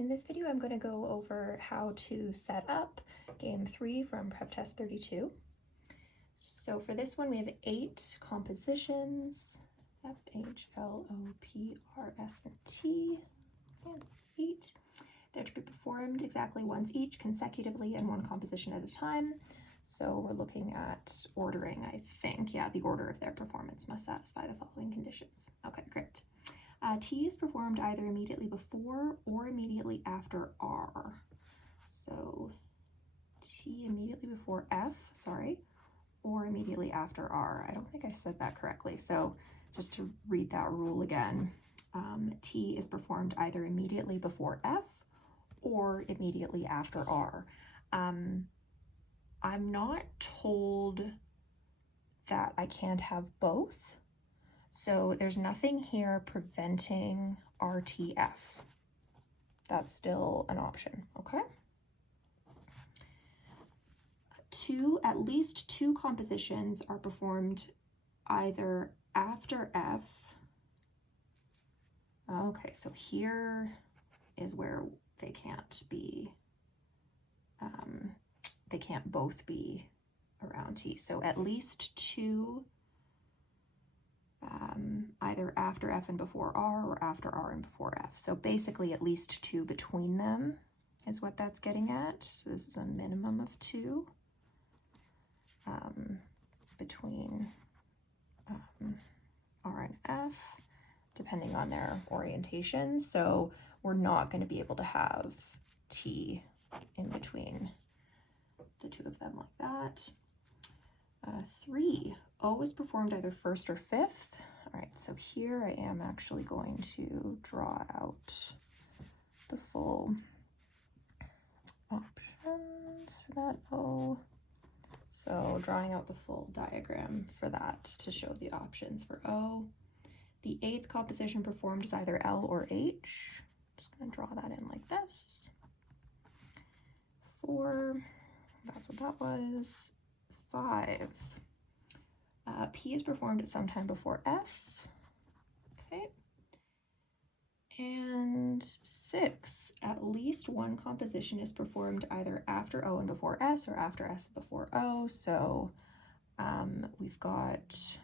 In this video, I'm going to go over how to set up game 3 from Prep Test 32. So for this one, we have 8 compositions, F, H, L, O, P, R, S, and T, and 8. They're to be performed exactly once each, consecutively, and one composition at a time. So we're looking at ordering, I think. Yeah, the order of their performance must satisfy the following conditions. Okay, great. T is performed either immediately before or immediately after R. So T immediately before F, or immediately after R. I don't think I said that correctly. So just to read that rule again, T is performed either immediately before F or immediately after R. I'm not told that I can't have both. So there's nothing here preventing RTF. That's still an option, okay? At least two compositions are performed either after F. Okay, so here is where they can't be, they can't both be around T. So at least two, either after F and before R, or after R and before F. So basically at least two between them is what that's getting at. So this is a minimum of 2 between R and F, depending on their orientation. So we're not going to be able to have T in between the two of them like that. 3, O is performed either first or fifth. All right, so here I am actually going to draw out the full options for that O. So drawing out the full diagram for that to show the options for O. The 8th composition performed is either L or H. Just gonna draw that in like this. 4, that's what that was. 5, P is performed at some time before S. Okay. And 6, at least one composition is performed either after O and before S, or after S and before O. So we've got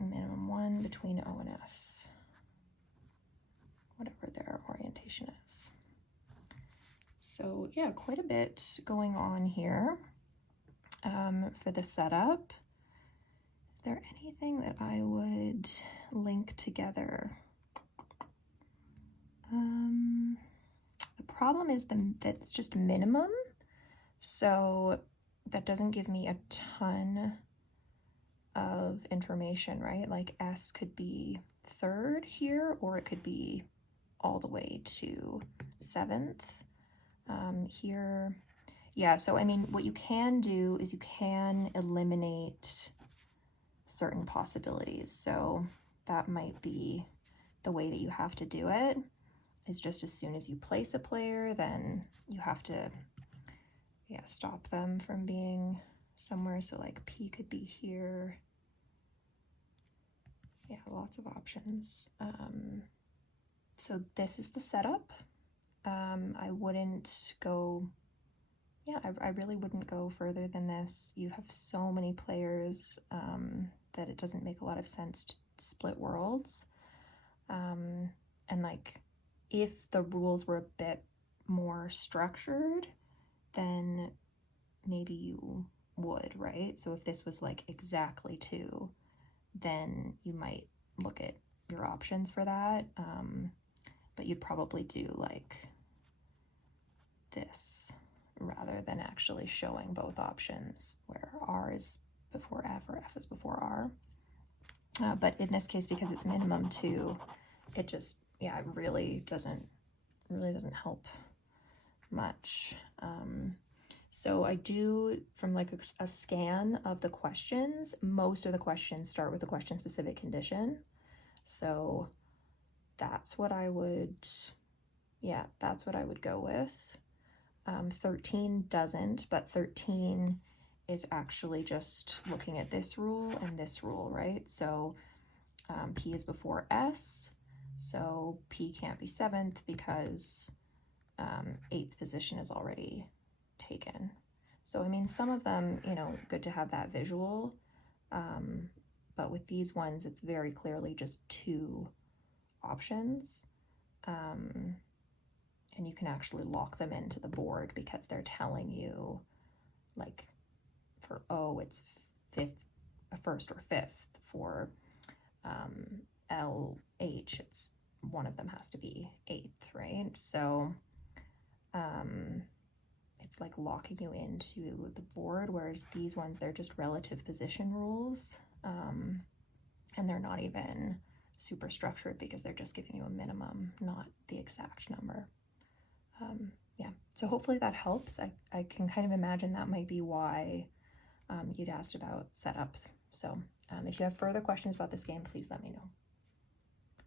minimum 1 between O and S, whatever their orientation is. So yeah, quite a bit going on here for the setup. Is there anything that I would link together? The problem is that it's just minimum, so that doesn't give me a ton of information, right? Like S could be 3rd here, or it could be all the way to 7th. Here, yeah, so I mean, what you can do is you can eliminate certain possibilities. So that might be the way that you have to do it, is just as soon as you place a player, then you have to, yeah, stop them from being somewhere. So like P could be here. Yeah, lots of options. So this is the setup. I wouldn't go, yeah, I really wouldn't go further than this. You have so many players that it doesn't make a lot of sense to split worlds. And like, if the rules were a bit more structured, then maybe you would, right? So if this was like exactly 2, then you might look at your options for that. But you'd probably do like this rather than actually showing both options where R is before F or F is before R. But in this case, because it's minimum 2, it just, yeah, it really doesn't help much. So I do, from like a scan of the questions, most of the questions start with the question specific condition. So that's what I would, yeah, that's what I would go with. 13 doesn't, but 13 is actually just looking at this rule and this rule, right? So P is before S, So P can't be 7th because 8th position is already taken. So, I mean, some of them, you know, good to have that visual, but with these ones, it's very clearly just 2 options, and you can actually lock them into the board because they're telling you, like, for O, it's 1st or 5th. For LH, it's one of them has to be 8th, right? So it's like locking you into the board, whereas these ones, they're just relative position rules, and they're not even super structured because they're just giving you a minimum, not the exact number. Yeah, so hopefully that helps. I can kind of imagine that might be why you'd asked about setups. So if you have further questions about this game, please let me know.